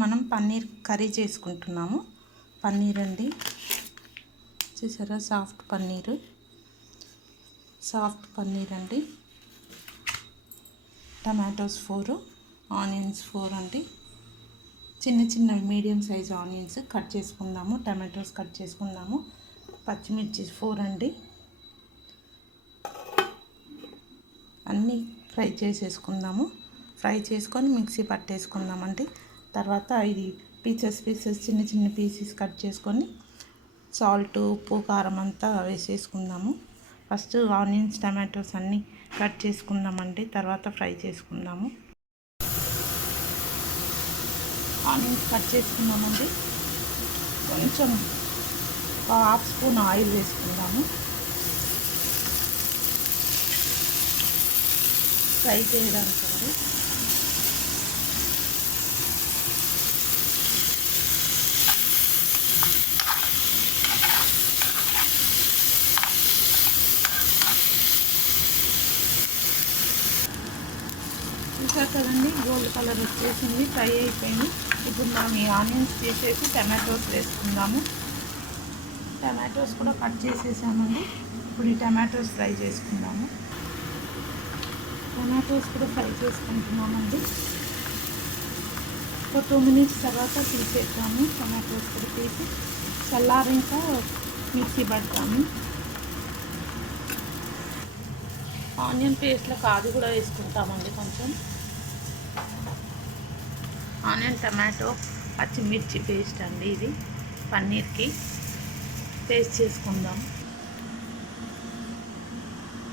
మనం పన్నీర్ కర్రీ చేసుకుంటున్నాము. పన్నీర్ అండి, చూసారా సాఫ్ట్ పన్నీర్ అండి. టమాటోస్ 4, ఆనియన్స్ 4 అండి. చిన్న మీడియం సైజ్ ఆనియన్స్ కట్ చేసుకుందాము. టమాటోస్ కట్ చేసుకుందాము. పచ్చిమిర్చి 4 అండి. అన్నీ ఫ్రై చేసేసుకుందాము. ఫ్రై చేసుకొని మిక్సీ పట్టేసుకుందామండి. తర్వాత ఇది పీసెస్ చిన్న పీసెస్ కట్ చేసుకొని సాల్ట్, ఉప్పు, కారం అంతా వేసేసుకుందాము. ఫస్ట్ ఆనియన్స్, టమాటోస్ అన్నీ కట్ చేసుకుందామండి. తర్వాత ఫ్రై చేసుకుందాము. ఆనియన్స్ కట్ చేసుకుందామండి. కొంచెం హాఫ్ స్పూన్ ఆయిల్ వేసుకుందాము. ఫ్రై చేయడానికి అండి. చూసారు కదండి, గోల్డ్ కలర్ వచ్చేసింది, ఫ్రై అయిపోయింది. ఇప్పుడు మనం ఈ ఆనియన్స్ తీసేసి టమాటోస్ వేసుకుందాము. టమాటోస్ కూడా కట్ చేసేసామండి. ఇప్పుడు ఈ టమాటోస్ ఫ్రై చేసుకుందాము. టమాటోస్ కూడా ఫ్రై చేసుకుంటున్నామండి. ఒక 2 మినిట్స్ తర్వాత తీసేద్దాము. టమాటోస్ కూడా తీసి చల్లారింకా మిక్సీ పడతాము. ఆనియన్ పేస్ట్లో కాదు కూడా వేసుకుంటామండి. కొంచెం ఆనియన్, టమాటో, పచ్చిమిర్చి పేస్ట్ అండి. ఇది పన్నీర్కి పేస్ట్ చేసుకుందాం.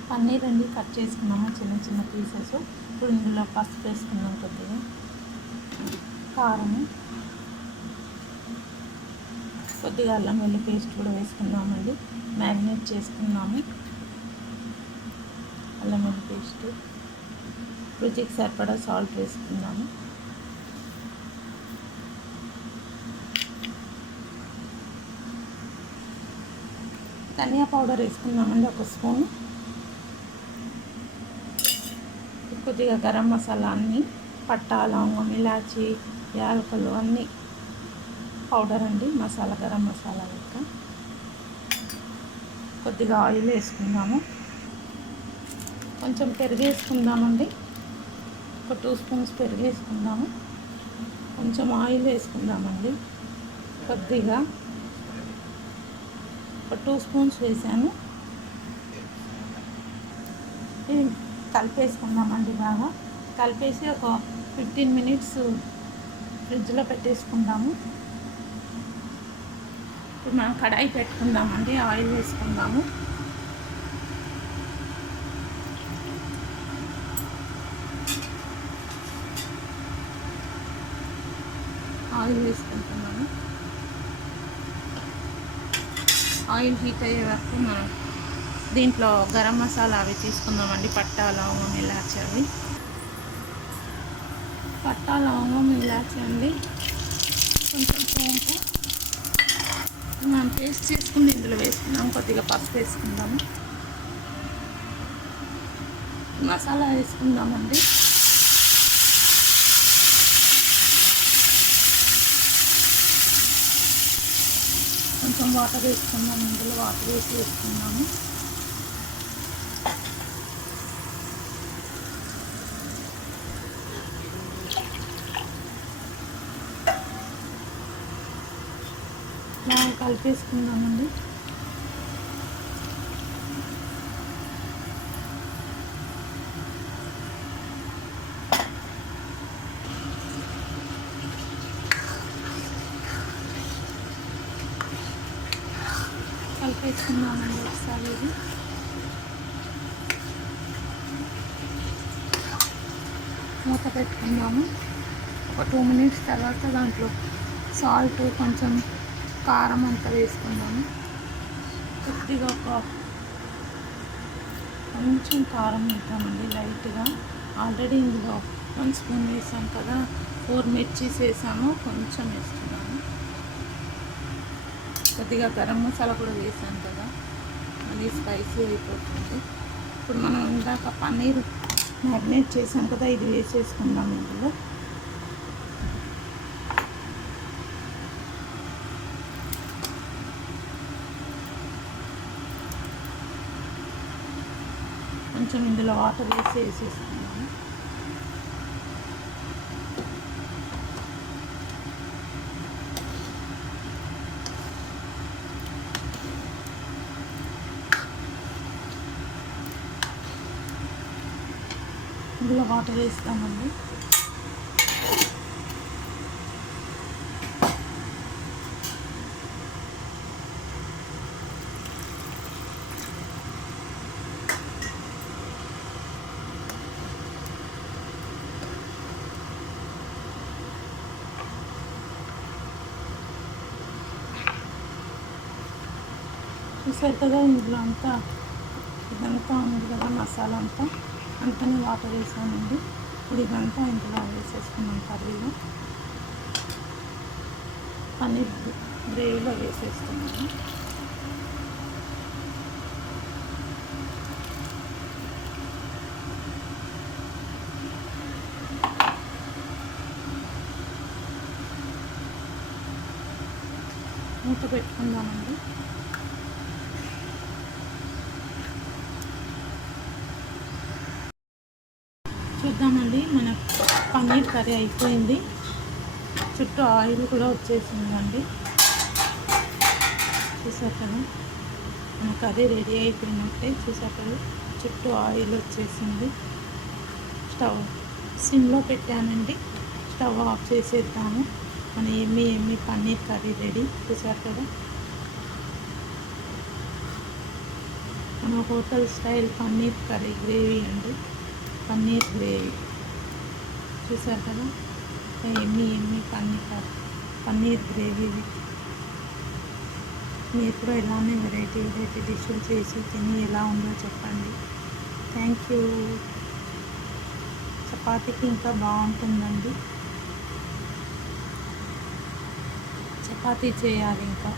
పన్నీర్ అండి కట్ చేసుకున్నాము చిన్న పీసెస్. ఇప్పుడు ఇందులో పసుపు వేసుకున్నాం, కారము, కొద్దిగా అల్లం వెల్లుల్లి పేస్ట్ కూడా వేసుకుందామండి. మ్యారినేట్ చేసుకుందాము. అల్లం వెల్లుల్లి పేస్ట్, రుచికి సరిపడా సాల్ట్ వేసుకుందాము. ధనియా పౌడర్ వేసుకుందామండి 1 స్పూన్. కొద్దిగా గరం మసాలా అన్నీ, పట్టా, లవంగం, ఇలాచి, యాలకులు అన్నీ పౌడర్ అండి. మసాలా, గరం మసాలా లెక్క. కొద్దిగా ఆయిల్ వేసుకుందాము. కొంచెం పెరుగు వేసుకుందామండి. ఒక 2 స్పూన్స్ పెరుగు వేసుకుందాము. కొంచెం ఆయిల్ వేసుకుందామండి. కొద్దిగా ఒక 2 స్పూన్స్ వేసాను. ఇది కలిపేసుకుందామండి. బాగా కలిపేసి ఒక 15 మినిట్స్ ఫ్రిడ్జ్లో పెట్టేసుకుందాము. ఇప్పుడు మనం కడాయి పెట్టుకుందామండి. ఆయిల్ వేసుకుందాము. ఆయిల్ వేసుకుంటున్నాము. ఆయిల్ హీట్ అయ్యే వరకు మనం దీంట్లో గరం మసాలా అవి తీసుకుందామండి. పట్టా, లవంగం, ఇలాచి అవి. పట్టా, లవంగం, ఇలాచి అండి. కొంచెం సోంపు మనం పేస్ట్ చేసుకుని ఇందులో వేసుకుందాం. కొద్దిగా పసుపు వేసుకుందాము. మసాలా వేసుకుందామండి. కొంచెం వాటర్ వేసుకుందాం. ఇందులో వాటర్ వేసుకుందాము. ఇలా కలిపేసుకుందామండి. కలిపేసుకుందామండి ఒకసారి. ఇది మూత పెట్టుకుందాము. ఒక 2 మినిట్స్ తర్వాత దాంట్లో సాల్ట్, కొంచెం కారం అంతా వేసుకుందాము. కొద్దిగా కొంచెం కారం వేద్దామండి, లైట్గా. ఆల్రెడీ ఇందులో 1 స్పూన్ వేసాం కదా, 4 మిర్చీస్ వేసాము. కొంచెం వేస్తున్నాము. కొద్దిగా గరం మసాలా కూడా వేసాను కదా, అది స్పైసీ అయిపోతుంది. ఇప్పుడు మనం ఇందాక పన్నీర్ మ్యారినేట్ చేసాం కదా, ఇది వేసేసుకుందాం ఇందులో. కొంచెం ఇందులో వాటర్ వేసేసుకున్నాము. ఇందులో వాటర్ వేస్తామండి. చూసారు కదా, ఇందులో అంతా ఇదంతా ఉంది కదా మసాలా అంతనే వాటర్ వేసానండి. ఇప్పుడు ఇదంతా ఇందులో వేసేసుకున్నాం. కర్రీలో పన్నీర్ గ్రేవీలో వేసేసుకున్నాము. మూత పెట్టుకుందామండి. చూద్దామండి, మన పన్నీర్ కర్రీ అయిపోయింది. చుట్టూ ఆయిల్ కూడా వచ్చేసిందండి. చూసారు కదా, మన కర్రీ రెడీ అయిపోయినట్టే. చూసారు కదా, చుట్టూ ఆయిల్ వచ్చేసింది. స్టవ్ సిమ్లో పెట్టానండి. స్టవ్ ఆఫ్ చేసేద్దాము. మన ఎమ్మి పన్నీర్ కర్రీ రెడీ. చూసారు కదా, మన hotel style paneer curry gravy అండి. పన్నీర్ గ్రేవీ చూసారు కదా, ఎమ్మి పన్నీర్ గ్రేవీ. మీరు కూడా ఇలానే వెరైటీ డిష్లు చేసి తిని ఎలా ఉందో చెప్పండి. Thank you. చపాతీకి ఇంకా బాగుంటుందండి. చపాతీ చేయాలి ఇంకా.